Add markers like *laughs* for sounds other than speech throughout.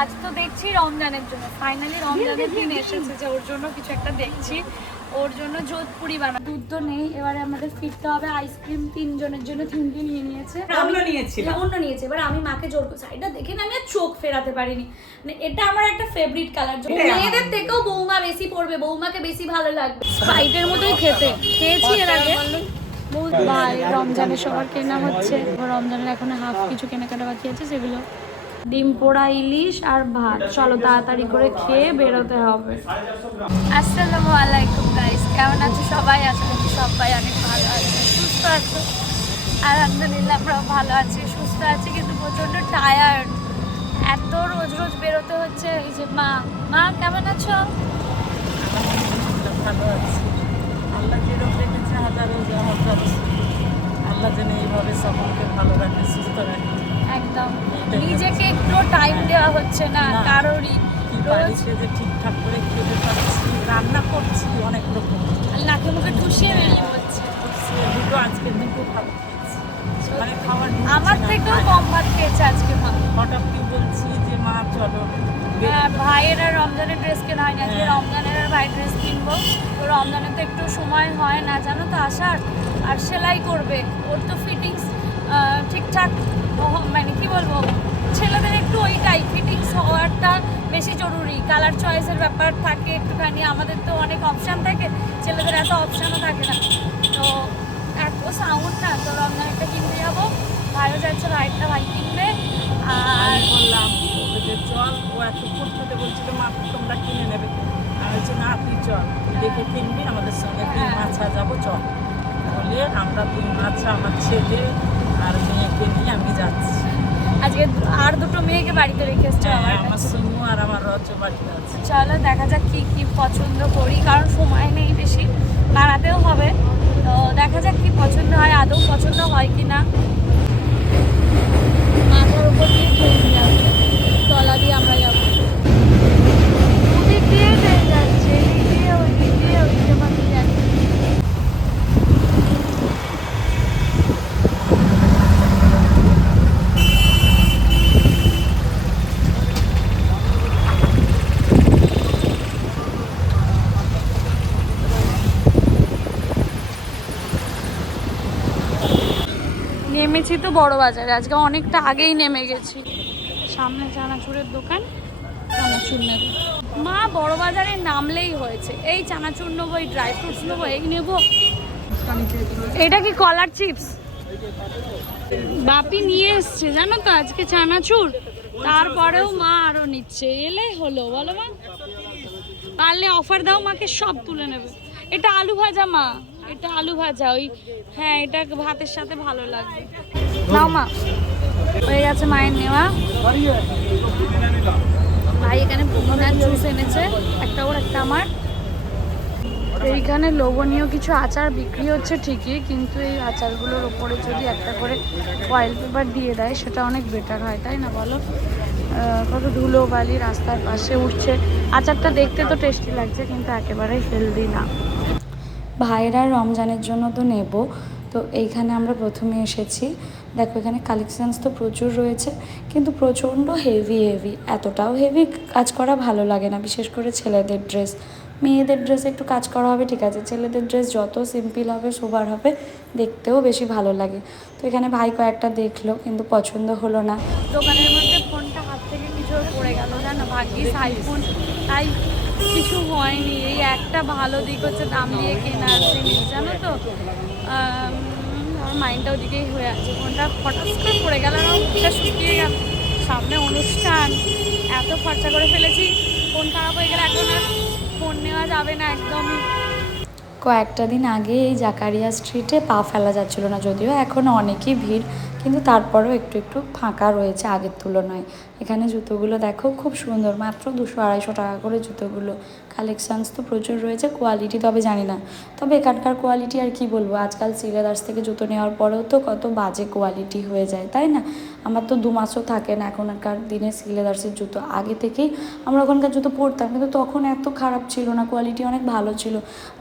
আজ তো দেখছি রমজানের জন্য। ফাইনালি রমজানের দিন এসেছে যে ওর জন্য কিছু একটা দেখছি। ওর জন্য যোধপুরি বানা দুধ তো নেই এবারে আমাদের ফিরতে হবে আইসক্রিম তিনজনের জন্য তিনটে নিয়ে নিয়েছে। অন্য নিয়েছিলাম। হ্যাঁ, অন্য নিয়েছে। এবার আমি মাকে জোর করছি এটা দেখে না আমি আর চোখ ফেরাতে পারিনি। মানে এটা আমার একটা ফেভারিট কালার মেয়েদের থেকেও বৌমা বেশি পড়বে বৌমাকে বেশি ভালো লাগবে। স্প্রাইটের মতোই খেতে। খেয়েছি এর আগে। ভাই রমজানের সবার কেনা হচ্ছে। রমজানের এখন হাফ কিছু কেনাকাটা বাকি আছে সেগুলো ডিম পোড়া ইলিশ আর ভাত। চলো তাড়াতাড়ি করে খেয়ে বেরোতে হবে। আসসালামু আলাইকুম গাইস কেমন আছো সবাই? করছি সবাই অনেক ভালো আছে সুস্থ আছো। আলহামদুলিল্লাহ আমরা ভালো আছি সুস্থ আছি কিন্তু প্রচণ্ড টায়ার্ড এত রোজ রোজ বেরোতে হচ্ছে এই যে মা। মা কেমন আছো? ভালো আছি। আল্লাহ যেরকম রেখেছে হাজার আল্লাহ যেন এইভাবে সকলকে ভালো রাখে সুস্থ রাখে। একদম। নিজেকে একটু টাইম দেওয়া হচ্ছে না না। কারোরই। বাড়িতে যে ঠিকঠাক করে খেতে পারছি রান্না করছি অনেক রকম নাকে মুখে টুসিয়ে বেরিয়ে করছি দুটো আজকে দুটো ভালো খেয়েছি। মানে খাবার আমার থেকেও কম ভাত খেয়েছে আজকে মা হঠাৎ কি বলছি যে মা চলো হ্যাঁ, ভাইয়ের আর রমজানের ড্রেস কেনা হয়নি। আজকে হ্যাঁ। রমজানের আর ভাই ড্রেস কিনবো। তো রমজানে তো একটু সময় হয় না জানো তো আসার। আর সেলাই করবে। ওর তো ফিটিংস ঠিকঠাক মানে কি বলব? ছেলেদের একটু ওইটাই ফিটিংস হওয়ারটা বেশি জরুরি। কালার চয়েসের ব্যাপার থাকে একটুখানি আমাদের তো অনেক অপশান থাকে ছেলেদের এত অপশানও থাকে না। তো এত সাউন্ড না তো রমজানেরটা কিনতে যাব। ভাইও যাচ্ছে ভাইয়েরটা ভাই কিনবে। আর বললাম ওদের চল ও এত করতে বলছিল মা তোমরা কিনে নেবে। আমি বলছি না তুই চল দেখে কিনবি আমাদের সঙ্গে তুই হ্যাঁ। মাছা যাব চল। বলে আমরা দুই মাছা আমার ছেলে মেয়েকে নিয়ে আমি যাচ্ছি? আজকে আর দুটো মেয়েকে বাড়িতে রেখে এসছে হ্যাঁ, আমার। সুনু আর আমার রচ বাড়িতে আছে। চলো দেখা যাক কি কি পছন্দ করি কারণ সময় নেই বেশি বানাতেও হবে। তো দেখা যাক কি পছন্দ হয় আদৌ পছন্দ হয় কি না। মাথার উপর দিয়ে ট্রেন যাবে তলা দিয়ে আমরা যাব। দিয়ে ট্রেন যাচ্ছে এদিক দিয়ে ওই দিক দিয়ে ওই দিকে পাখি যাচ্ছে নেমেছি তো বড় বাজারে। আজকে অনেকটা আগেই নেমে গেছি। সামনে চানাচুরের দোকান, চানাচুর নেব। মা, বড় বাজারে নামলেই হয়েছে। এই চানাচুর নেব, এই ড্রাই ফ্রুটস নেব, এই নেব। এটা কি কলার চিপস? বাপি নিয়ে এসছে, জানো তো আজকে চানাচুর? তারপরেও মা আরও নিচ্ছে। এলে হলো, বলো মা। পারলে অফার দাও, মাকে সব তুলে নেবে। এটা আলু ভাজা, মা। এটা আলু ভাজা, ওই হ্যাঁ এটা ভাতের সাথে ভালো লাগবে নাও মা, হয়ে গেছে মায়ের নেওয়া। ভাই এখানে পোমোনাট জুস এনেছে, একটা ওর, একটা আমার। এইখানে লোভনীয় কিছু আচার বিক্রি হচ্ছে ঠিকই, কিন্তু এই আচারগুলোর ওপরে যদি একটা করে ফয়েল পেপার দিয়ে দেয়, সেটা অনেক বেটার হয়, তাই না বলো? কত ধুলো বালি রাস্তার পাশে উঠছে। আচারটা দেখতে তো টেস্টি লাগছে, কিন্তু একেবারেই হেলদি না। ভাইয়েরা রমজানের জন্য তো নেব। তো এইখানে আমরা প্রথমে এসেছি। দেখো, এখানে কালেকশানস তো প্রচুর রয়েছে, কিন্তু প্রচণ্ড হেভি হেভি এতটাও হেভি কাজ করা ভালো লাগে না, বিশেষ করে ছেলেদের ড্রেস মেয়েদের ড্রেস একটু কাজ করা হবে, ঠিক আছে? ছেলেদের ড্রেস যত সিম্পল হবে সোবার হবে, দেখতেও বেশি ভালো লাগে। তো এখানে ভাই কয়েকটা দেখল, কিন্তু পছন্দ হলো না। দোকানের মধ্যে ফোনটা হাত থেকে কিছু পড়ে গেল, জানো? ভাগ্যিস আইফোন তাই কিছু হয়নি। এই একটা ভালো দিক হচ্ছে দাম দিয়ে কেনার জিনিস জানো তো? আমার মাইন্ডটা ওদিকেই হয়ে আছে। ফোনটা হঠাৎ করে পড়ে গেল শুকিয়ে গেল। সামনে অনুষ্ঠান, এত খরচা করে ফেলেছি। ফোন খারাপ হয়ে গেলে এখন আর ফোন নেওয়া যাবে না একদমই কয়েকটা দিন আগে এই জাকারিয়া স্ট্রিটে পা ফেলা যাচ্ছিল না যদিও, এখন অনেকই ভিড়। কিন্তু তারপরেও একটু একটু ফাঁকা রয়েছে আগের তুলনায়। এখানে জুতোগুলো দেখো খুব সুন্দর, মাত্র দুশো আড়াইশো টাকা করে জুতোগুলো। কালেকশানস তো প্রচুর রয়েছে, কোয়ালিটি তবে জানি না। তবে এখানকার কোয়ালিটি আর কি বলব? আজকাল সিলেদার্স থেকে জুতো নেওয়ার পরেও তো কত বাজে কোয়ালিটি হয়ে যায়, তাই না? আমার তো দু মাসও থাকে না এখনকার দিনে সিলেদার্সের জুতো। আগে থেকেই আমরা ওখানকার জুতো পরতাম, কিন্তু তখন এত খারাপ ছিল না, কোয়ালিটি অনেক ভালো ছিল।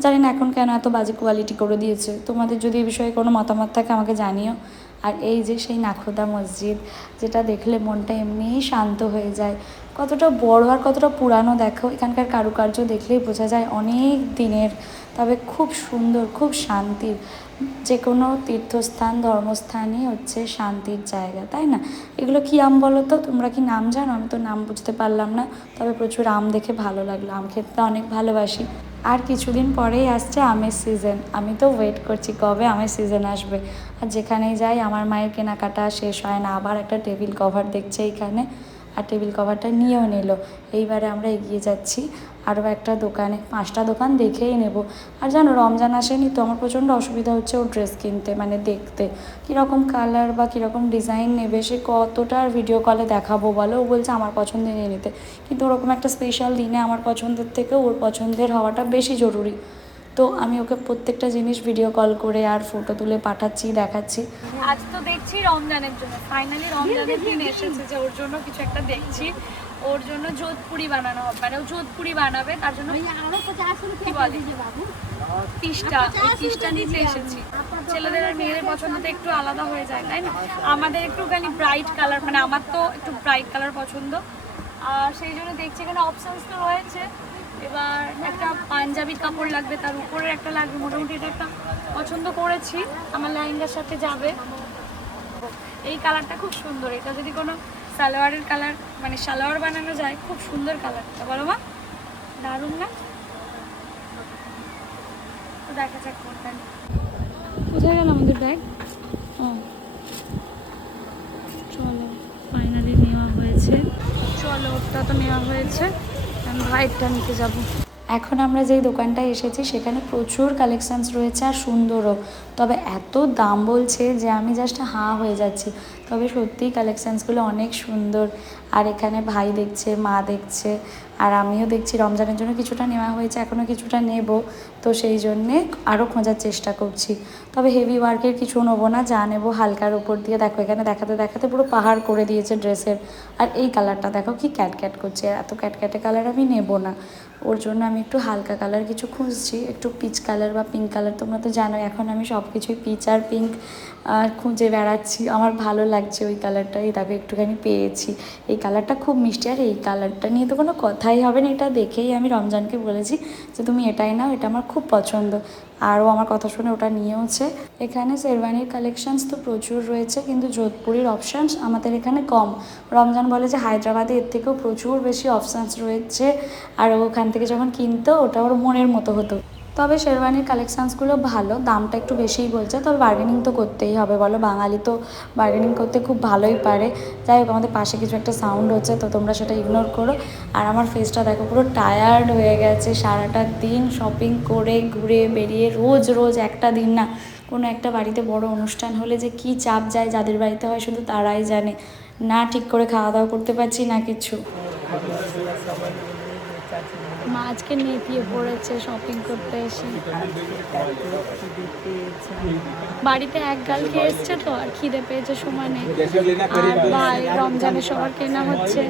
জানি না এখন কেন এত বাজে কোয়ালিটি করে দিয়েছে। তোমাদের যদি এ বিষয়ে কোনো মতামত থাকে আমাকে জানিও। আর এই যে সেই নাখোদা মসজিদ, যেটা দেখলে মনটা এমনিই শান্ত হয়ে যায়। কতটা বড় আর কতটা পুরানো দেখো, এখানকার কারুকার্য দেখলেই বোঝা যায় অনেক দিনের। তবে খুব সুন্দর, খুব শান্তির। যে কোনো তীর্থস্থান, ধর্মস্থানই হচ্ছে শান্তির জায়গা, তাই না? এগুলো কি আম বলো তো? তোমরা কি নাম জানো? আমি তো নাম বুঝতে পারলাম না, তবে প্রচুর আম দেখে ভালো লাগল, আম খেতে অনেক ভালোবাসি। আর কিছুদিন পরেই আসছে আমের সিজন আমি তো ওয়েট করছি কবে আমের সিজন আসবে। আর যেখানেই যাই, আমার মায়ের কেনাকাটা শেষ হয় না, আবার একটা টেবিল কভার দেখছে এইখানে আর টেবিল কভারটা নিয়েও নিল। এইবারে আমরা এগিয়ে যাচ্ছি আরও একটা দোকানে, পাঁচটা দোকান দেখেই নেব। আর জানো, রমজান আসেনি তো আমার প্রচণ্ড অসুবিধা হচ্ছে ও ড্রেস কিনতে মানে দেখতে। কীরকম কালার বা কীরকম ডিজাইন নেবে সে কতটা ভিডিও কলে দেখাবো বলো? ও বলছে আমার পছন্দের নিয়ে নিতে। কিন্তু ওরকম একটা স্পেশাল দিনে আমার পছন্দের থেকে ওর পছন্দের হওয়াটা বেশি জরুরি। তো আমি ওকে প্রত্যেকটা জিনিস ভিডিও কল করে আর ফটো তুলে পাঠাচ্ছি, দেখাচ্ছি। আজ তো দেখছি রমজানের জন্য। ফাইনালি রমজানের দিন এসেছে যে ওর জন্য কিছু একটা দেখছি। ওর জন্য যোধপুরি বানানো হবে। মানে ও যোধপুরি বানাবে তার জন্য ওই নিতে এসেছি। ছেলেদের আর মেয়েদের পছন্দ তো একটু আলাদা হয়ে যায় তাই না? আমাদের একটুখানি ব্রাইট কালার মানে আমার তো একটু ব্রাইট কালার পছন্দ। আর সেই জন্য দেখছি এখানে অপশনস তো রয়েছে। এবার একটা পাঞ্জাবি কাপড় লাগবে তার উপরে একটা লাগবে। মোটামুটি এটা একটা পছন্দ করেছি। আমার লেহেঙ্গার সাথে যাবে। এই কালারটা খুব সুন্দর। এটা যদি কোনো সালোয়ারের কালার মানে সালোয়ার বানানো যায়, খুব সুন্দর কালারটা বলো মা, দারুণ না? তো দেখা যাক কোনটা। কোথায় গেল আমাদের ব্যাগ ও। চলো ফাইনালি নেওয়া হয়েছে। চলো, ওটা তো নেওয়া হয়েছে। আমি হোয়াইটটা নিতে যাব। এখন আমরা যেই দোকানটায় এসেছি, সেখানে প্রচুর কালেকশানস রয়েছে আর সুন্দরও। তবে এত দাম বলছে যে আমি জাস্ট হাঁ হয়ে যাচ্ছি। তবে সত্যিই কালেকশানসগুলো অনেক সুন্দর। আর এখানে ভাই দেখছে, মা দেখছে, আর আমিও দেখছি। রমজানের জন্য কিছুটা নেওয়া হয়েছে এখনও কিছুটা নেব। তো সেই জন্যে আরও খোঁজার চেষ্টা করছি। তবে হেভি ওয়ার্কের কিছু নেব না, যা নেব হালকার উপর দিয়ে। দেখো, এখানে দেখাতে দেখাতে পুরো পাহাড় করে দিয়েছে ড্রেসের। আর এই কালারটা দেখো, কি ক্যাটক্যাট করছে। এত ক্যাটক্যাটে কালার আমি নেব না। ওর জন্য আমি একটু হালকা কালার কিছু খুঁজছি। একটু পিচ কালার বা পিঙ্ক কালার তোমরা তো জানো এখন আমি সব কিছুই পিচ আর পিঙ্ক খুঁজে বেড়াচ্ছি। আমার ভালো লাগছে ওই কালারটা এই দেখো, একটুখানি পেয়েছি। এই কালারটা খুব মিষ্টি। আর এই কালারটা নিয়ে তো কোনো কথাই হবে না। এটা দেখেই আমি রমজানকে বলেছি যে, তুমি এটাই নাও, এটা আমার খুব পছন্দ। আরও আমার কথা শুনে ওটা নিয়েওছে এখানে শেরওয়ানির কালেকশানস তো প্রচুর রয়েছে, কিন্তু যোধপুরির অপশানস আমাদের এখানে কম। রমজান বলে যে, হায়দ্রাবাদে এর থেকেও প্রচুর বেশি অপশানস রয়েছে। আর ওখান থেকে যখন কিনতো, ওটা ওর মনের মতো হতো। তবে শেরওয়ানির কালেকশানসগুলো ভালো, দামটা একটু বেশিই বলছে, তবে বার্গেনিং তো করতেই হবে। বলো, বাঙালি তো বার্গেনিং করতে খুব ভালোই পারে। যাই হোক, আমাদের পাশে কিছু একটা সাউন্ড হচ্ছে, তো তোমরা সেটা ইগনোর করো। আর আমার ফেসটা দেখো, পুরো টায়ার্ড হয়ে গেছে। সারাটা দিন শপিং করে, ঘুরে বেরিয়ে রোজ রোজ একটা দিন না, কোনো একটা বাড়িতে বড় অনুষ্ঠান হলে যে কি চাপ যায় যাদের বাড়িতে হয় শুধু তারাই জানে। না ঠিক করে খাওয়া দাওয়া করতে পারছি না কিছু। আজকে নেতিয়ে পড়েছে শপিং করতে এসে। বাড়িতে এক গাল খেয়ে এসছে তো, আর খিদে পেয়েছে সমানে আর ভাই রমজানের সবার কেনা হচ্ছে।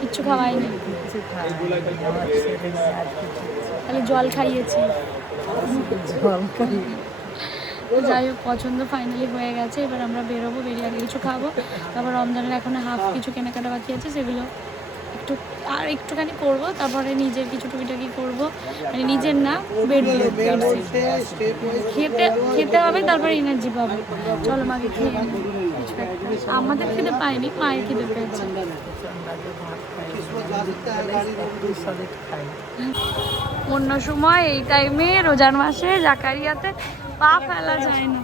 কিচ্ছু খাওয়াইনি খালি জল খাইয়েছি। জল যাই হোক পছন্দ ফাইনালি হয়ে গেছে। এবার আমরা বেরোবো বেরিয়ে আগে কিছু খাব। তারপর রমজানের এখন হাফ কিছু কেনাকাটা বাকি আছে সেগুলো একটু আর একটুখানি করব। তারপরে নিজের কিছু টুকিটাকি করব। মানে নিজের না বেড খেতে খেতে হবে তারপরে এনার্জি পাবো। চলো মাকে খেয়ে। আমাদের খেতে পাইনি মায়ের খেতে পেয়েছে। অন্য সময় এই টাইমে রোজার মাসে জাকারিয়াতে পা ফেলা যায় না।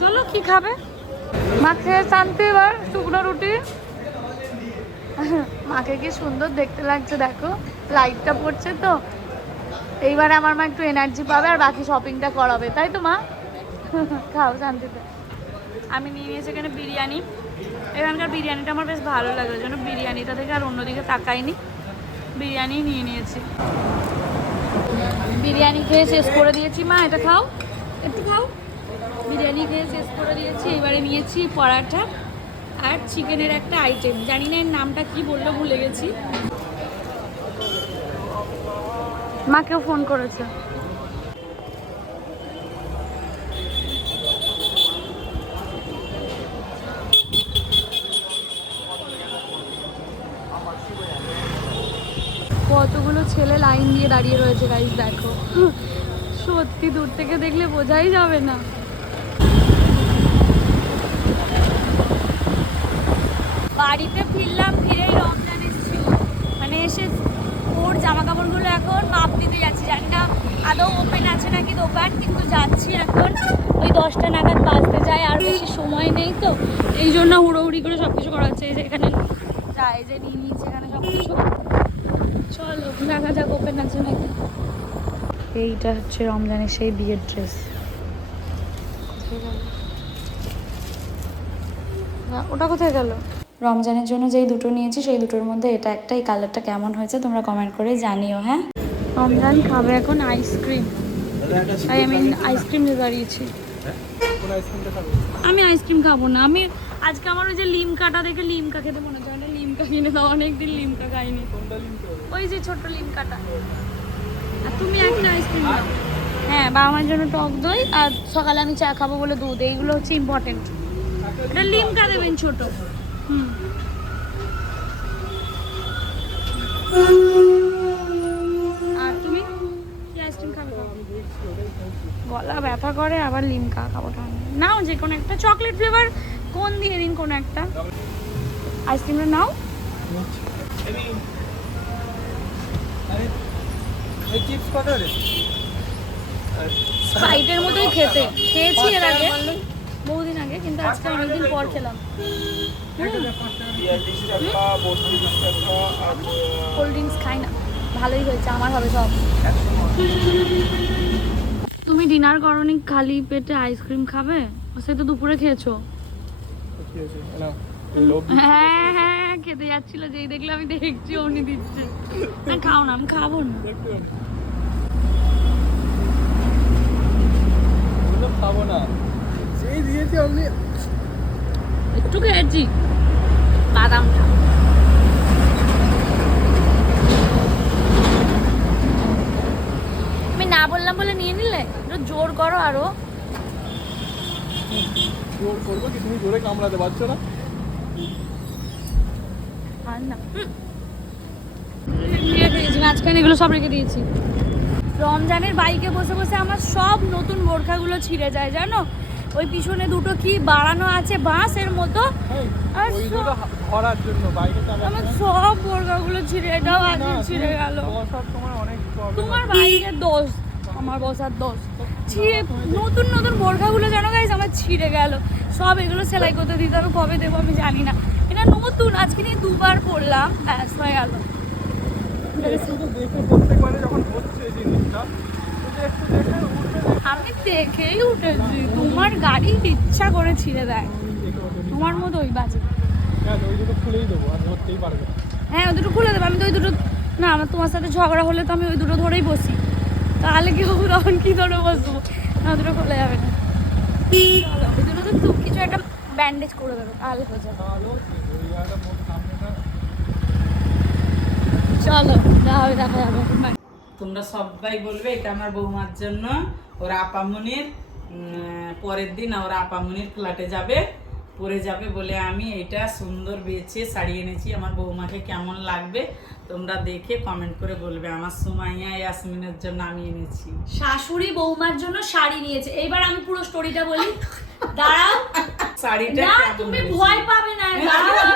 চলো কি খাবে? মা খেয়ে শান্তি এবার, শুকনো রুটি। মাকে কি সুন্দর দেখতে লাগছে, দেখো। লাইটটা পড়ছে তো। এইবারে আমার মা একটু এনার্জি পাবে আর বাকি শপিংটা করাবে, তাই তো মা? খাও শান্তিতে। আমি নিয়ে নিয়েছি এখানে বিরিয়ানি। এখানকার বিরিয়ানিটা আমার বেশ ভালো লাগে জন্য বিরিয়ানিটা থেকে আর অন্যদিকে তাকাইনি। বিরিয়ানি নিয়ে নিয়েছি। বিরিয়ানি খেয়ে শেষ করে দিয়েছি, মা, এটা খাও। একটু খাও। বিরিয়ানি খেয়ে শেষ করে দিয়েছি, এবারে নিয়েছি পরাঠা আর চিকেনের একটা আইটেম জানি না এর নামটা কি বলল, ভুলে গেছি। মাকেও ফোন করেছে ছেলে লাইন দিয়ে দাঁড়িয়ে রয়েছে গাইজ দেখো। সত্যি, দূর থেকে দেখলে বোঝাই যাবে না। বাড়িতে ফিরলাম, ফিরেই রমজান এসেছিল। মানে এসে ওর জামা কাপড়গুলো এখন মাপ দিতে যাচ্ছি। জানি না আদৌ ওপেন আছে নাকি দোকান, কিন্তু যাচ্ছি এখন। ওই দশটা নাগাদ বাজতে যায়, আর বেশি সময় নেই তো। এই জন্য হুড়োহুড়ি করে সব কিছু করা হচ্ছে। এখানে যায় যে নিয়ে নিচ্ছে এখানে সব কিছু চলো দেখা যাক ওপেন আছে নাকি। এইটা হচ্ছে রমজানের সেই বিয়ের ড্রেস ওটা কোথায় গেল? রমজানের জন্য যেই দুটো নিয়েছি সেই দুটোর মধ্যে এটা একটা এই কালারটা কেমন হয়েছে তোমরা কমেন্ট করে জানিও হ্যাঁ? রমজান খাবে এখন আইসক্রিম তাই আমি আইসক্রিম নিয়ে দাঁড়িয়েছি আমি আইসক্রিম খাব না। আমি আজকে আমার ওই যে লিমকাটা দেখে লিমকা খেতে মনে হচ্ছে। লিমকা কিনে দাও অনেকদিন লিমকা খাইনি ওই যে ছোট লিমকাটা। আর তুমি একটা আইসক্রিম দাও হ্যাঁ বাবা মার জন্য টক দই আর সকালে আমি চা খাব বলে দুধ। এইগুলো হচ্ছে ইম্পর্টেন্ট এটা লিমকা দেবেন ছোট। হুম। আর তুমি? কি আইসক্রিম খাবে? গলা ব্যথা করে আবার লিমকা খাব ঠান্ডা নাও যে কোনো একটা। চকলেট ফ্লেভার কোন দিয়ে দিন কোনো একটা? আইসক্রিমটা নাও। চিপস কত মতোই *laughs* খেতে। খেয়েছি এর আগে? বহুদিন আগে কিন্তু আজকে অনেকদিন পর খেলাম। কোল্ড ড্রিঙ্কস খাই না। ভালোই হয়েছে আমার হবে সব। তুমি ডিনার করনি খালি পেটে আইসক্রিম খাবে? সে তো দুপুরে খেয়েছো। হ্যাঁ হ্যাঁ খেতে যাচ্ছিল যেই দেখলে আমি দেখছি উনি দিচ্ছে। না খাও না আমি খাব না। খাব না। সেই দিয়েছি আপনি একটু খেয়েছি। বাদামটা আমি না বললাম বলে নিয়ে নিলে? একটু জোর করো আরও। জোর করব কি? তুমি জোরে কামড়াতে পারছ না? মাঝখানে এগুলো সব রেখে দিয়েছি। রমজানের বাইকে বসে বসে আমার সব নতুন বোরখাগুলো ছিঁড়ে যায় জানো? ওই পিছনে দুটো কি বাড়ানো আছে বাঁশের মতো? আর ধরার জন্য বাইকে আমার সব বোরখাগুলো ছিঁড়ে এটাও আজকে ছিঁড়ে গেল। তোমার অনেক তোমার বাইকের দোষ আমার বসার দোষ। ছিঁড়ে নতুন নতুন বোরখাগুলো জানো গাইজ আমার ছিঁড়ে গেল। সব এগুলো সেলাই করতে দিতে হবে কবে দেবো আমি জানি না। এটা নতুন আজকে নিয়ে দুবার পড়লাম। ব্যাস হয়ে গেল আমি দেখেই উঠেছি। তোমার গাড়ি ইচ্ছা করে ছিঁড়ে দেয়। তোমার মতো ওই বাজে। হ্যাঁ ওই দুটো খুলে দেবো। আমি তো ওই দুটো না আমার তোমার সাথে ঝগড়া হলে তো আমি ওই দুটো ধরেই বসি। তাহলে কি হবে? তখন কি ধরে বসবো? না দুটো খুলে যাবে না। ওই দুটো তো কিছু একটা ব্যান্ডেজ করে দেবো। তাহলে হয়ে যাবে। চলো তাহলে তোমরা সবাই বলবে এটা আমার বৌমার জন্য। ওর আপামনির পরের দিন ওর আপামনির ফ্ল্যাটে যাবে। পরে যাবে বলে আমি এটা সুন্দর বেছে শাড়ি এনেছি। আমার বৌমাকে কেমন লাগবে তোমরা দেখে কমেন্ট করে বলবে। আমার সুমাইয়া ইয়াসমিনের জন্য আমি এনেছি। শাশুড়ি বৌমার জন্য শাড়ি নিয়েছে। এইবার আমি পুরো স্টোরিটা বলি। দাঁড়াও। শাড়িটা না তুমি ভয় পাবে না। *laughs* দাঁড়াও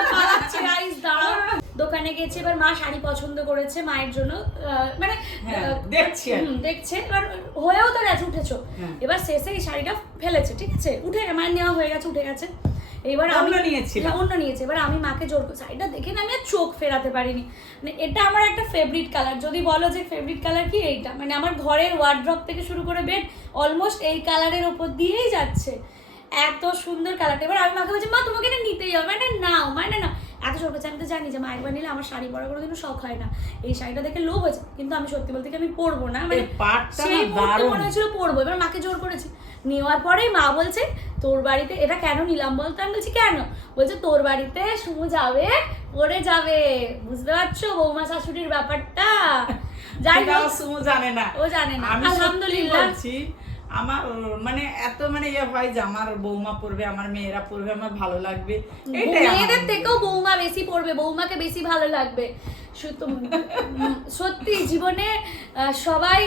দাঁড়াও। দোকানে গেছে এবার মা শাড়ি পছন্দ করেছে মায়ের জন্য। মানে হ্যাঁ, দেখছি দেখছে। এবার হয়েও তো গেছে উঠেছো। হ্যাঁ। এবার শেষে এই শাড়িটা ফেলেছে ঠিক আছে? উঠে মায়ের নেওয়া হয়ে গেছে উঠে গেছে। এবার আমি নিয়েছি নিয়েছিল। হ্যাঁ, অন্য নিয়েছি। এবার আমি মাকে জোর করে শাড়িটা দেখে না আমি আর চোখ ফেরাতে পারিনি। মানে এটা আমার একটা ফেভারিট কালার যদি বলো যে ফেভারিট কালার কি এইটা? মানে আমার ঘরের ওয়ার্ড্রপ থেকে শুরু করে বেড অলমোস্ট এই কালারের ওপর দিয়েই যাচ্ছে। এত সুন্দর কালারটা এবার আমি মাকে বলছি মা তোমাকে এটা নিতেই হবে। মানে নাও মানে না। এত শখ হচ্ছে আমি তো জানি যে মা একবার নিলে আমার শাড়ি পরা কোনোদিনও শখ হয় না। এই শাড়িটা দেখে লোভ হয়েছে। কিন্তু আমি সত্যি বলতে কি আমি পরবো না। মানে সেই মুহূর্তে মনে হয়েছিল পরবো। এবার মাকে জোর করেছি। নেওয়ার পরেই মা বলছে তোর বাড়িতে এটা কেন নিলাম বলতো? আমি বলছি কেন? বলছে তোর বাড়িতে সুমু যাবে পরে যাবে। বুঝতে পারছ বৌমা শাশুড়ির ব্যাপারটা? হোক সুমু জানে না। ও জানে না। আলহামদুলিল্লাহ। আমার মানে এত মানে ইয়ে হয় যে আমার বৌমা পড়বে আমার মেয়েরা পড়বে আমার ভালো লাগবে। এটা মেয়েদের থেকেও বৌমা বেশি পড়বে বৌমাকে বেশি ভালো লাগবে। সত্য- জীবনে সবাই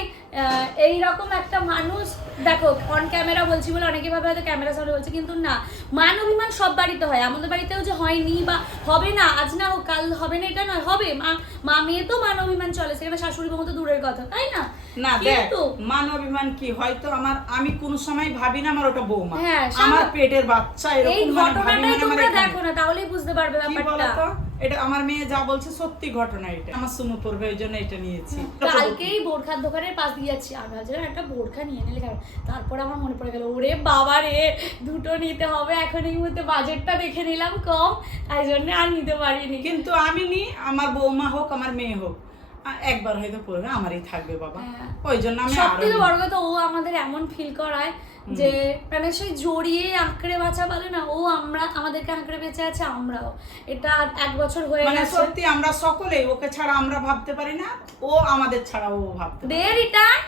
এই রকম একটা মানুষ দেখো অন ক্যামেরা বলছি বলে অনেকে ভাবে হয়তো ক্যামেরা সামনে বলছে কিন্তু না। মান অভিমান সব বাড়িতে হয়। আমাদের বাড়িতেও যে হয়নি বা হবে না আজ না হোক কাল হবে না এটা নয় হবে। মা মা মেয়ে তো মান অভিমান চলে সেখানে শাশুড়ি বউ তো দূরের কথা তাই না? না দেখ কিন্তু মান অভিমান কি? হয়তো আমার আমি কোন সময় ভাবি না আমার ওটা বৌমা। হ্যাঁ, আমার পেটের বাচ্চা এই এরকম মানে ভাবি ঘটনাটাই মানে তোমরা দেখো না তাহলেই বুঝতে পারবে ব্যাপারটা। এটা আমার মেয়ে যা বলছে সত্যি ঘটনা এটা। আমার সুমু পড়বে ওই জন্য এটা নিয়েছি। কালকেই বোরখার দোকানের পাশ দিয়ে যাচ্ছি। আমি ভাবছিলাম একটা বোরখা নিয়ে নিলে কেন তারপর আমার মনে পড়ে গেল ওরে বাবা রে দুটো নিতে হবে এখন এই মুহূর্তে বাজেটটা দেখে নিলাম কম তাই জন্য আর নিতে পারিনি। কিন্তু আমি নি আমার বৌমা হোক আমার মেয়ে হোক একবার হয়তো পড়বে আমারই থাকবে বাবা। হ্যাঁ। ওই জন্য আমি সব থেকে বড় কথা ও আমাদের এমন ফিল করায় যে মানে সেই জড়িয়ে আঁকড়ে বাঁচা বলে না ও আমরা আমাদেরকে আঁকড়ে বেঁচে আছে আমরাও। এটা এক বছর হয়ে মানে গেছে। সত্যি আমরা সকলেই ওকে ছাড়া আমরা ভাবতে পারি না ও আমাদের ছাড়া ও ভাবতে। দে রিটার্ন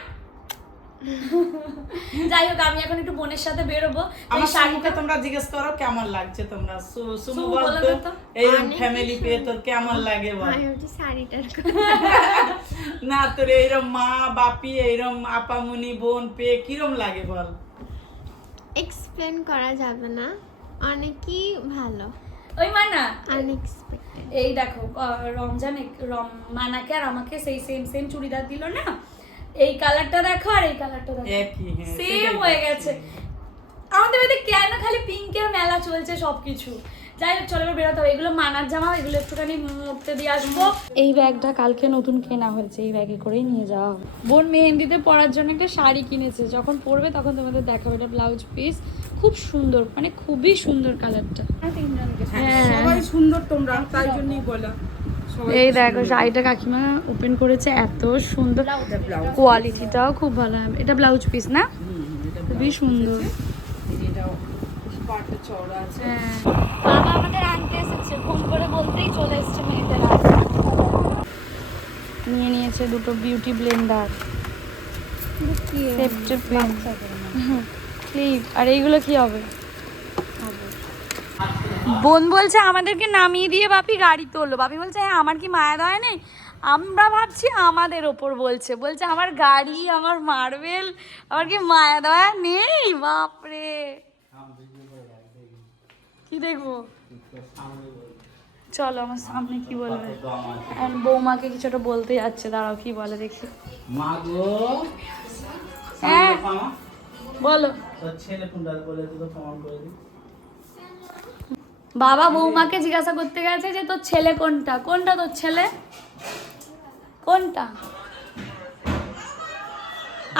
যাই হোক আমি এখন একটু বোনের সাথে বেরোবো। আমার শাড়িটা শাড়িটা তোমরা জিজ্ঞেস করো কেমন লাগছে তোমরা? সু- সুমু বলতো। এইরকম ফ্যামিলি পেয়ে তোর কেমন লাগে বল? শাড়িটার *laughs* না তোর এইরকম মা বাপি এইরকম আপামনি বোন পেয়ে কিরম লাগে বল? এক্সপ্লেন করা যাবে না। অনেকই ভালো। ওই মানা? আনএক্সপেক্টেড এই দেখো রমজান এক- রম মানাকে আর আমাকে সেই সেম সেম চুড়িদার দিল না? এই কালারটা দেখো আর এই কালারটা দেখো। একই হ্যাঁ সেম হয়ে গেছে। আমাদের বাড়িতে কেন খালি পিঙ্কের মেলা চলছে সবকিছু? যাই হোক চলো বেরোতে হবে। এগুলো মানার জামা এগুলো একটুখানি মুড়তে দিয়ে আসব। এই ব্যাগটা কালকে নতুন কেনা হয়েছে এই ব্যাগে করেই নিয়ে যাওয়া হবে। বোন মেহেন্দিতে পরার জন্য একটা শাড়ি কিনেছে। যখন পরবে তখন তোমাদের দেখাবো। এটা ব্লাউজ পিস খুব সুন্দর মানে খুবই সুন্দর কালারটা। হ্যাঁ সবাই সুন্দর তোমরা তাই জন্যই বলা। এই দেখো শাড়িটা কাকিমা ওপেন করেছে এত সুন্দর। কোয়ালিটিটাও খুব ভালো এটা ব্লাউজ পিস না? খুবই সুন্দর। চওড়া আছে। হ্যাঁ। বাবা আমাদের আনতে এসেছে ফোন করে বলতেই চলে এসেছে মেয়েদের নিয়ে নিয়েছে দুটো বিউটি ব্লেন্ডার আর এইগুলো কি হবে? বোন বলছে আমাদেরকে নামিয়ে দিয়ে বাপি গাড়ি তোললো বাপি বলছে হ্যাঁ আমার কি মায়া দয়া নেই? আমরা ভাবছি আমাদের ওপর বলছে। বলছে আমার গাড়ি আমার মার্বেল আমার কি মায়া দয়া নেই? বাপরে! কি দেখব? চলো আমার সামনে কি বলবে এখন বৌমাকে কিছু একটা বলতে যাচ্ছে দাঁড়াও কি বলে দেখি। মা গো হ্যাঁ বলো। ছেলে কোনটা বলে তো প্রমাণ করে দিই। বাবা বৌমাকে জিজ্ঞাসা করতে গেছে যে তোর ছেলে কোনটা? কোনটা তোর ছেলে? কোনটা?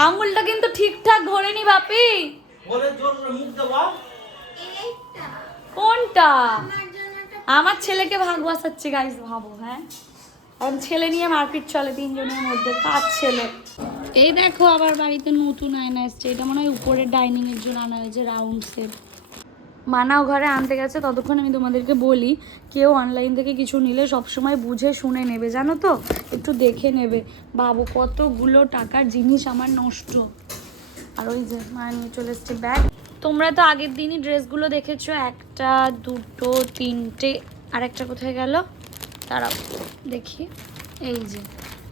আঙুলটা কিন্তু ঠিকঠাক ধরেনি বাপি। বলে জোর মুখ কোনটা? আমার ছেলেকে ভাগ বসাচ্ছে গাইস ভাবো হ্যাঁ? এখন ছেলে নিয়ে মারপিট চলে তিনজনের মধ্যে কার ছেলে? এই দেখো আবার বাড়িতে নতুন আয়না এসছে। এটা মনে হয় উপরের ডাইনিং এর জন্য আনা হয়েছে রাউন্ড শেপ মানাও ঘরে আনতে গেছে ততক্ষণ আমি তোমাদেরকে বলি কেউ অনলাইন থেকে কিছু নিলে সবসময় বুঝে শুনে নেবে জানো তো? একটু দেখে নেবে। বাবু কতগুলো টাকার জিনিস আমার নষ্ট। আর ওই যে মা নিয়ে চলে এসছে ব্যাগ তোমরা তো আগের দিনই ড্রেসগুলো দেখেছ, একটা, দুটো, তিনটে আর একটা কোথায় গেল? তারা দেখি। এই যে,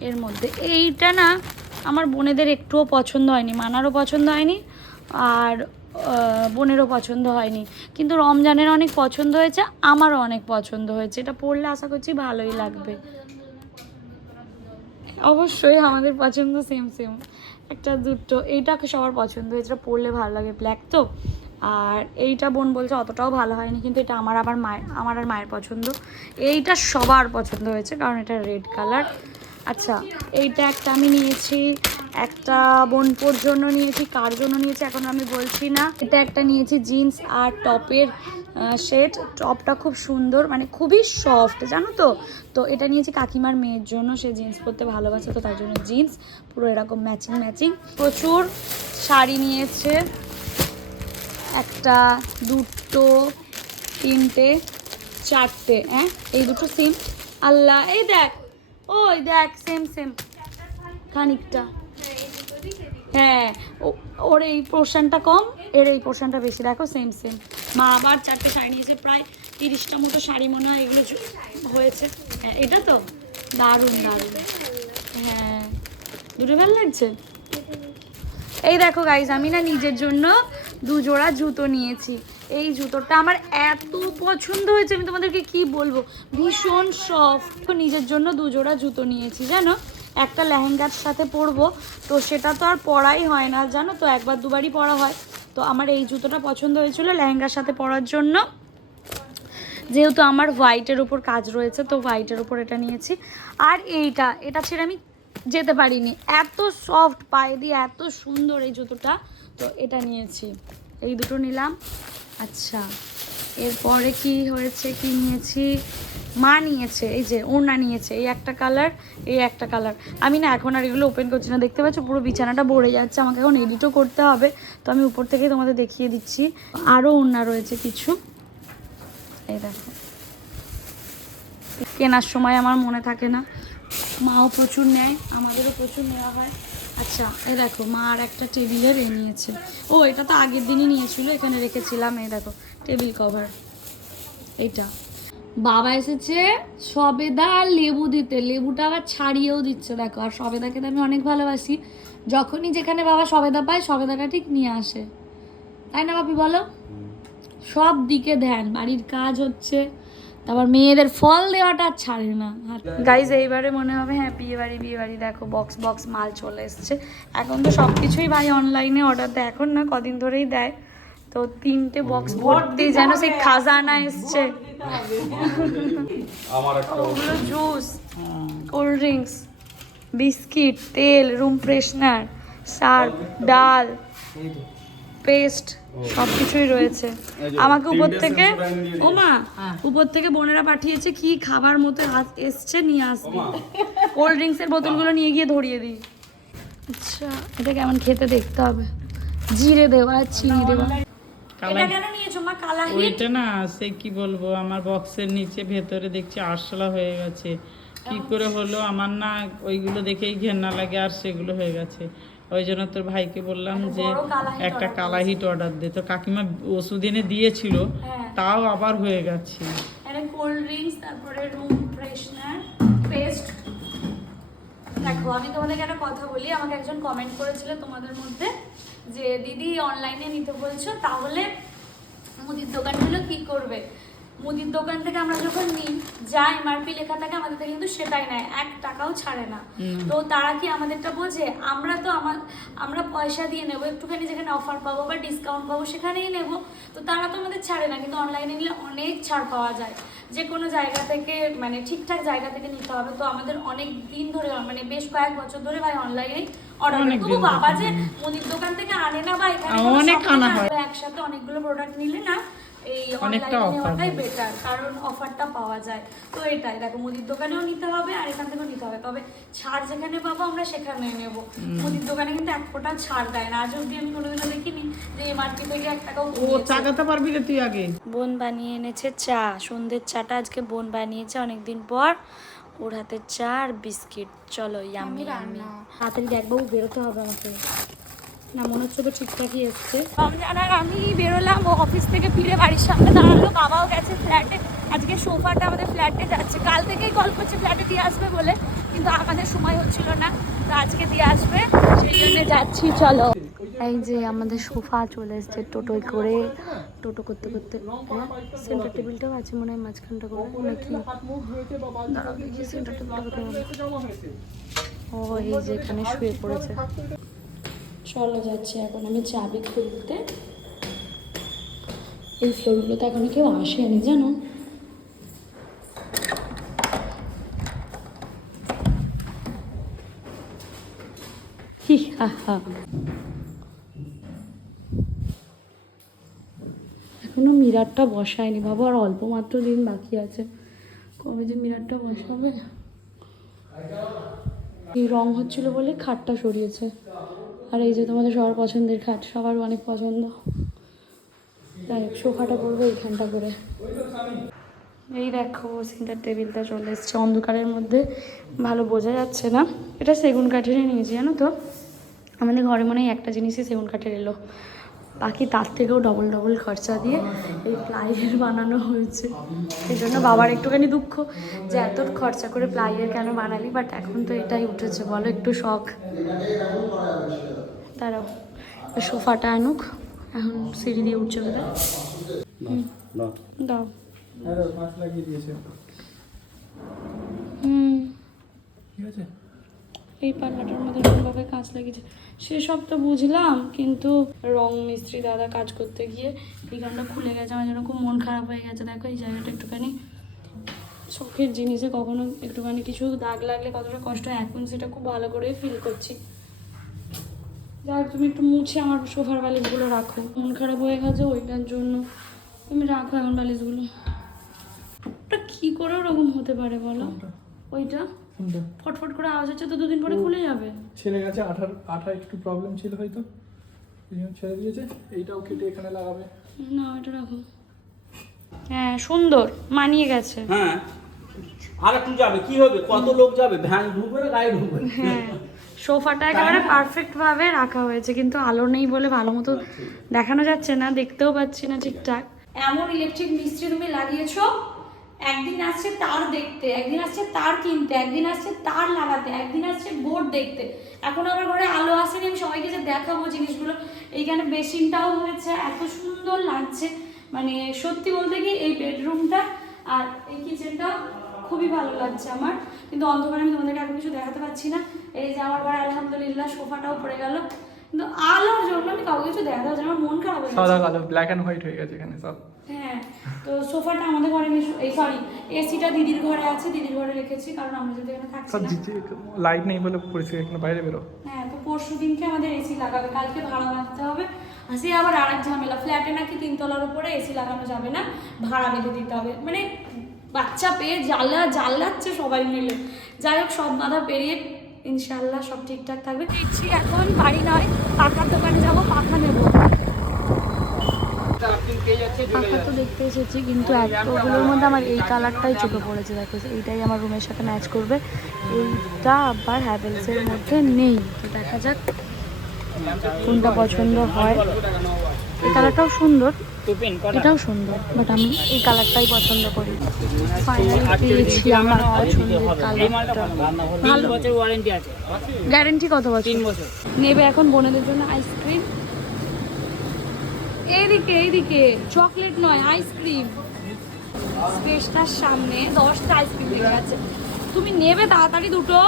এর মধ্যে। এইটা না আমার বোনেদের একটুও পছন্দ হয়নি, মানারও পছন্দ হয়নি আর বোনেরও পছন্দ হয়নি। কিন্তু রমজানের অনেক পছন্দ হয়েছে, আমারও অনেক পছন্দ হয়েছে। এটা পরলে আশা করছি ভালোই লাগবে। অবশ্যই আমাদের পছন্দ সেম সেম একটা দুটো এইটাকে সবার পছন্দ এটা পরলে ভালো লাগে ব্ল্যাক তো। আর এইটা বোন বলছে অতটাও ভালো হয়নি, কিন্তু এটা আমার আবার মায়ের, আমার আর মায়ের পছন্দ। এইটা সবার পছন্দ হয়েছে, কারণ এটা রেড কালার আচ্ছা এইটা একটা আমি নিয়েছি, একটা বোনপোর জন্য নিয়েছি, কার জন্য নিয়েছি, এখন আমি বলছি না। এটা একটা নিয়েছি জিন্স আর টপের শেড টপটা খুব সুন্দর মানে খুবই সফট জানো তো? তো এটা নিয়েছি কাকিমার মেয়ের জন্য, সে জিন্স পরতে ভালোবাসে, তো তার জন্য জিন্স পুরো এরকম ম্যাচিং ম্যাচিং প্রচুর শাড়ি নিয়েছে, একটা, দুটো, তিনটে, চারটে হ্যাঁ? এই দুটো সেম আল্লাহ, এই দেখ, ওই দেখ সেম সেম খানিকটা। হ্যাঁ ওর এই পোর্শনটা কম, এর এই পোর্শনটা বেশি, দেখো সেম সেম মা আবার চারটে শাড়ি নিয়েছে, প্রায় তিরিশটা মতো শাড়ি মনে হয় এগুলো হয়েছে। হ্যাঁ এটা তো? দারুণ দারুণ। হ্যাঁ। দুটো ভালো লাগছে? এই দেখো গাইজ আমি না নিজের জন্য দু জোড়া জুতো নিয়েছি। এই জুতোটা আমার এত পছন্দ হয়েছে, আমি তোমাদেরকে কি বলব? ভীষণ সফট নিজের জন্য দু জোড়া জুতো নিয়েছি, জানো? একটা লেহেঙ্গার সাথে পরবো, তো সেটা তো আর পরাই হয় না, জানো তো? একবার দুবারই পরা হয়। তো আমার এই জুতোটা পছন্দ হয়েছিল লেহেঙ্গার সাথে পরার জন্য। যেহেতু আমার হোয়াইটের ওপর কাজ রয়েছে, তো হোয়াইটের ওপর এটা নিয়েছি। আর এইটা, এটা ছেড়ে আমি যেতে পারিনি। এত সফট পায়ে দিয়ে এত সুন্দর এই জুতোটা। তো এটা নিয়েছি। এই দুটো নিলাম। আচ্ছা এরপরে কি হয়েছে, কি নিয়েছি? মা নিয়েছে, এই যে ওড়না নিয়েছে, এই একটা কালার এই একটা কালার আমি না এখন আর এগুলো ওপেন করছি না। দেখতে পাচ্ছ পুরো বিছানাটা ভরে যাচ্ছে। আমাকে এখন এডিটও করতে হবে। তো আমি উপর থেকে তোমাদের দেখিয়ে দিচ্ছি। আরও ওড়না রয়েছে কিছু। এই দেখো। কেনার সময় আমার মনে থাকে না। মাও প্রচুর নেয়, আমাদেরও প্রচুর নেওয়া হয়। আচ্ছা এ দেখো, মা আর একটা টেবিলের এ নিয়েছে। ও, এটা তো আগের দিনই নিয়েছিল, এখানে রেখেছিলাম। এই দেখো টেবিল কভার এইটা। বাবা এসেছে সবেদা আর লেবু দিতে। লেবুটা আবার ছাড়িয়েও দিচ্ছে দেখো। আর সবেদাকে তো আমি অনেক ভালোবাসি। যখনই যেখানে বাবা সবেদা পায় সবেদাটা ঠিক নিয়ে আসে। তাই না বাপি বলো? সব দিকে ধ্যান। বাড়ির কাজ হচ্ছে। তারপর মেয়েদের ফল দেওয়াটা আর ছাড়ে না। গাইজ এইবারে মনে হবে হ্যাঁ বিয়ে বাড়ি বিয়ে বাড়ি। দেখো বক্স বক্স মাল চলে এসছে। এখন তো সব কিছুই ভাই অনলাইনে অর্ডার দেয়। এখন না কদিন ধরেই দেয়। তো তিনটে বক্স ভর্তি যেন সেই খাজানা এসছে। ওগুলো জুস কোল্ড ড্রিঙ্কস বিস্কিট তেল রুম ফ্রেশনার সার্ফ ডাল পেস্ট সব কিছুই রয়েছে। আমাকে উপর থেকে ও মা উপর থেকে বোনেরা পাঠিয়েছে কি খাবার মতো এসছে নিয়ে আসবি। কোল্ড ড্রিঙ্কস এর বোতলগুলো নিয়ে গিয়ে ধরিয়ে দিই। আচ্ছা এটা কেমন খেতে দেখতে হবে। জিরে দেওয়া চিনি দেওয়া। এটা কেন নিয়েছো? মা কালা ওইটা না সে কি বলব আমার বক্সের নিচে ভেতরে দেখছি আরশোলা হয়ে গেছে। কি করে হলো? আমার না ওইগুলো দেখেই ঘেন্না লাগে আর সেগুলো হয়ে গেছে। ওই জন্য তোর ভাইকে বললাম যে একটা কালা হিট অর্ডার দে। তো কাকিমা ওষুধ এনে দিয়েছিল হ্যাঁ। তাও আবার হয়ে গেছে। কোল্ড ড্রিঙ্কস তারপরে রুম ফ্রেশনার পেস্ট দেখো আমি তোমাদেরকে একটা কথা বলি? আমাকে একজন কমেন্ট করেছিল তোমাদের মধ্যে। যে দিদি অনলাইনে নিতে বলছো তাহলে মুদির দোকানগুলো কি করবে? মুদির দোকান থেকে আমরা যখন নিই যা এমআরপি লেখা থাকে আমাদের থেকে কিন্তু সেটাই নেয় এক টাকাও ছাড়ে না। তো তারা কি আমাদেরটা বোঝে? আমরা তো আমার আমরা পয়সা দিয়ে নেব একটুখানি যেখানে অফার পাবো বা ডিসকাউন্ট পাবো সেখানেই নেব। তো তারা তো আমাদের ছাড়ে না কিন্তু অনলাইনে নিলে অনেক ছাড় পাওয়া যায়। যে কোনো জায়গা থেকে মানে ঠিকঠাক জায়গা থেকে নিতে হবে। তো আমাদের অনেক দিন ধরে মানে বেশ কয়েক বছর ধরে ভাই অনলাইনে অনেক বাবা যে মুদির দোকান থেকে আনে না বা এখানে অনেক আনা হয়। একসাথে অনেকগুলো প্রোডাক্ট নিলে না এই অনেকটা হয়। বেটার কারণ অফারটা পাওয়া যায়। তো এটাই দেখো মুদির দোকানেও নিতে হবে আর এখান থেকেও নিতে হবে। তবে ছাড় যেখানে পাবো আমরা সেখানে নেব। মুদির দোকানে কিন্তু এক ফোঁটা ছাড় দেয় না। আজ অব্দি আমি কোনোদিনও দেখিনি যে এমআরপি থেকে এক টাকাও ও চাকাতে পারবি তুই আগে? বোন বানিয়ে এনেছে চা। সন্ধ্যের চাটা আজকে বোন বানিয়েছে অনেকদিন পর। ওর হাতে চা আর বিস্কিট। চলো ইয়ামি ইয়ামি তাড়াতাড়ি দেখবাবু বেরোতে হবে আমাকে। না মনে হচ্ছে তো ঠিকঠাকই এসছে। রমজান আর আমি বেরোলাম ও অফিস থেকে ফিরে বাড়ির সামনে দাঁড়াল বাবাও গেছে ফ্ল্যাটে আজকে সোফাটা আমাদের ফ্ল্যাটে যাচ্ছে। কাল থেকেই কল করছে ফ্ল্যাটে দিয়ে আসবে বলে। কিন্তু আমাদের সময় হচ্ছিল না তো আজকে দিয়ে আসবে। সেই জন্য যাচ্ছি চলো। এই যে আমাদের সোফা চলে এসছে, টোটোয় করে। টোটো করতে করতে সেন্টার টেবিলটাও আছে মনে হয় মাঝখানটা করে, নাকি? ও, এই যে এখানে শুয়ে পড়েছে। চলো যাচ্ছি এখন আমি চাবি খুলতে। এই ফ্লোরগুলোতে এখন কেউ আসেনি, জানো? হি, হা হা এখনও মিরারটা বসায়নি বাবা, আর অল্প মাত্র দিন বাকি আছে। কবে যে মিরারটা বসাবে? এই রং হচ্ছিল বলে খাটটা সরিয়েছে। আর এই যে তোমাদের সবার পছন্দের খাট, সবার অনেক পছন্দ। হোক, সোফাটা করব এইখানটা করে। এই দেখো, সেন্টার টেবিলটা চলে এসছে অন্ধকারের মধ্যে। ভালো বোঝা যাচ্ছে না। এটা সেগুন কাঠেরই নিয়েছি, জানো তো? আমাদের ঘরে মনে হয় একটা জিনিসই সেগুন কাঠের এলো। বাকি তার থেকেও ডবল ডবল খরচা দিয়ে এই প্লাইয়ের বানানো হয়েছে। এই জন্য বাবার একটুখানি দুঃখ যে এত খরচা করে প্লাইয়ের কেন বানালি বাট এখন তো এটাই উঠেছে। বলো একটু শখ। দাঁড়াও সোফাটা আনুক। এখন সিঁড়ি দিয়ে উঠছে বোধ দাও হ্যাঁ পাঁচ লাগিয়ে দিয়েছে। হুম। ঠিক আছে? এই পাল্লাটার মধ্যে এরকমভাবে কাজ লেগেছে। সেসব তো বুঝলাম কিন্তু রং মিস্ত্রি দাদা কাজ করতে গিয়ে এই গানটা খুলে গেছে। আমার যেন খুব মন খারাপ হয়ে গেছে। দেখো এই জায়গাটা একটুখানি শখের জিনিসে কখনো একটুখানি কিছু দাগ লাগলে কতটা কষ্ট হয় এখন সেটা খুব ভালো করে ফিল করছি। যাই হোক, তুমি একটু মুছে আমার সোফার বালিশগুলো রাখো। মন খারাপ হয়ে গেছে ওইটার জন্য। তুমি রাখো এখন বালিশগুলো ওটা কী করে ওরকম হতে পারে বলো? ওইটা? ফটফট করে আওয়াজ হচ্ছে তো দুদিন পরে খুলে যাবে। ছেড়ে গেছে আঠার আঠা একটু প্রবলেম ছিল হয়তো। ছেড়ে দিয়েছে এইটাও কেটে এখানে লাগাবে। না এটা রাখো। হ্যাঁ সুন্দর মানিয়ে গেছে। হ্যাঁ আর একটু যাবে কি হবে? কত লোক যাবে? ভ্যান ঢুকবে না গাড়ি ঢুকবে? হ্যাঁ সোফাটা একেবারে পারফেক্ট ভাবে রাখা হয়েছে কিন্তু আলো নেই বলে ভালো মতো দেখানো যাচ্ছে না দেখতেও পাচ্ছি না ঠিকঠাক। এমন ইলেকট্রিক মিস্ত্রি তুমি লাগিয়েছো? একদিন আসছে তার দেখতে, একদিন আসছে তার কিনতে, একদিন আসছে তার লাগাতে, একদিন আসছে বোর্ড দেখতে। এখন আমার ঘরে আলো আসেনি, আমি সবাইকে যে দেখাবো জিনিসগুলো। এইখানে বেসিনটাও হয়েছে, এত সুন্দর লাগছে। মানে সত্যি বলতে কি এই বেডরুমটা আর এই কিচেনটা খুবই ভালো লাগছে আমার। কিন্তু অন্ধকারে আমি তোমাদেরকে এখন কিছু দেখাতে পাচ্ছি না। এই যে আমার ঘরে আলহামদুলিল্লাহ সোফাটাও পড়ে গেল। কিন্তু আলোর জন্য আমি কাউকে কিছু দেখাতে পারছি আমার মন খারাপ হয়ে সাদা কালো ব্ল্যাক অ্যান্ড হোয়াইট হয়ে গেছে এখানে সব। হ্যাঁ তো সোফাটা আমাদের ঘরে এই সরি এসিটা দিদির ঘরে আছে দিদির ঘরে রেখেছি কারণ আমরা যদি এখানে থাকছি না। লাইট নেই বলে পরিস্থিতি এখানে বাইরে বেরো। হ্যাঁ তো পরশু দিনকে আমাদের এসি লাগাবে কালকে ভাড়া বাঁধতে হবে। আর সে আবার আর এক ঝামেলা ফ্ল্যাটে নাকি তিনতলার উপরে এসি লাগানো যাবে না ভাড়া বেঁধে দিতে হবে। মানে বাচ্চা পেয়ে জ্বালা জ্বালাচ্ছে সবাই মিলে। যাই হোক সব বাধা পেরিয়ে ইনশাল্লাহ সব ঠিকঠাক থাকবে। ইচ্ছি এখন বাড়ি নয় পাখার দোকানে যাব, পাখা নেব। পাখা তো দেখতে এসেছি, কিন্তু এতগুলোর মধ্যে আমার এই কালারটাই চোখে পড়েছে, দেখো, এইটাই আমার রুমের সাথে ম্যাচ করবে। এইটা আবার হ্যাভেলসের মধ্যে নেই, তো দেখা যাক কোনটা পছন্দ হয়। এই কালারটাও সুন্দর। এটাও সুন্দর বাট আমি এই কালারটাই পছন্দ করি। ফাইনালি পেয়েছি আমার পছন্দের কালারটা ভালো। ওয়ারেন্টি আছে। গ্যারেন্টি কত বছর? তিন বছর। নেবে এখন বোনেদের জন্য আইসক্রিম এইদিকে এইদিকে চকলেট নয় আইসক্রিম স্টেশটার সামনে দশটা আইসক্রিম লেগে আছে। তুমি নেবে তাড়াতাড়ি দুটো।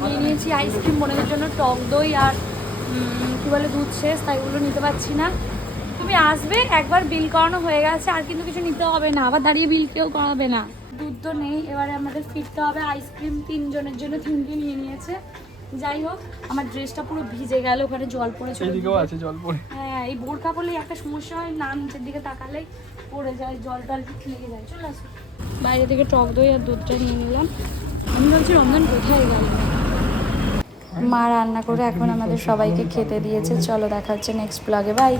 নিয়ে নিয়েছি আইসক্রিম বোনেদের জন্য টক দই আর কি বলে দুধ শেষ তাই ওগুলো নিতে পারছি না। তুমি আসবে একবার বিল করানো হয়ে গেছে আর কিন্তু কিছু নিতে হবে না। আবার দাঁড়িয়ে বিল কেউ করাবে না। দুধ তো নেই এবারে আমাদের ফিরতে হবে। আইসক্রিম তিনজনের জন্য তিনটে নিয়ে নিয়েছে। যাই হোক আমার ড্রেসটা পুরো ভিজে গেল ওখানে জল পড়েছিল এইদিকেও আছে জল পড়ে। হ্যাঁ এই বোরখা পরলেই একটা সমস্যা হয় না নিচের দিকে তাকালেই পড়ে যায় জল টল লেগে যায়। চলে আসো। বাইরে থেকে টক দই আর দুধটা নিয়ে নিলাম। আমি ভাবছি রমজান কোথায় গেল? মা রান্না করে এখন আমাদের সবাইকে খেতে দিয়েছে। চলো দেখা হচ্ছে নেক্সট ব্লগে বাই